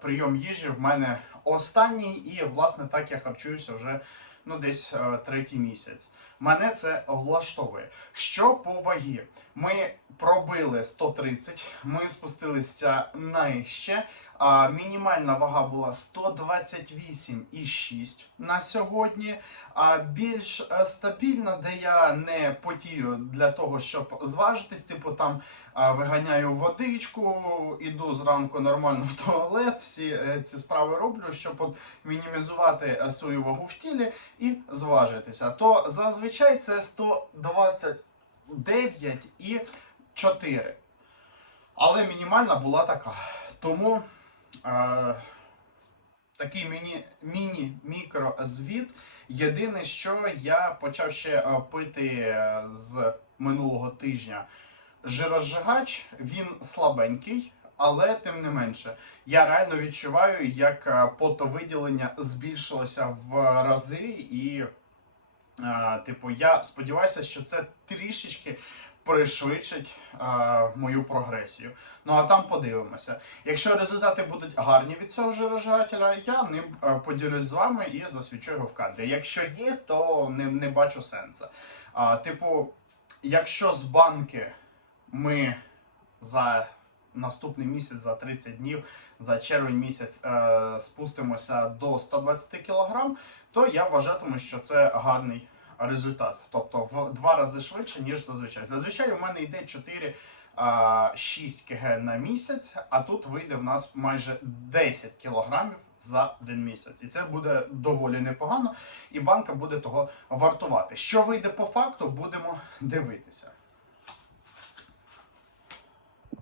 Прийом їжі в мене останній, і власне так я харчуюся вже ну десь е, третій місяць. Мене це влаштовує. Що по вагі? Ми пробили 130, ми спустилися нижче. А, мінімальна вага була 128,6 на сьогодні. А більш е, стабільна, де я не потію для того, щоб зважитись, типу там виганяю водичку, іду зранку нормально в туалет, всі е, ці справи роблю, щоб мінімізувати е, свою вагу в тілі і зважитися. То зазвичай це 129 і 4. Але мінімальна була така. Тому е, такий міні, міні-мікрозвіт. Єдине, що я почав ще е, пити е, з минулого тижня жирозжигач, він слабенький. Але тим не менше, я реально відчуваю, як е, потовиділення збільшилося в рази, і, е, типу, я сподіваюся, що це трішечки пришвидшить е, мою прогресію. Ну а там подивимося. Якщо результати будуть гарні від цього жирожателя, я ним е, поділюсь з вами і засвічу його в кадрі. Якщо ні, то не, не бачу сенсу. А, типу, якщо з банки ми за наступний місяць, за 30 днів, за червень місяць е, спустимося до 120 кг, то я вважатиму, що це гарний результат. Тобто в два рази швидше, ніж зазвичай. Зазвичай у мене йде 4. 6 кг на місяць, а тут вийде в нас майже 10 кілограмів за один місяць. І це буде доволі непогано, і банка буде того вартувати. Що вийде по факту, будемо дивитися.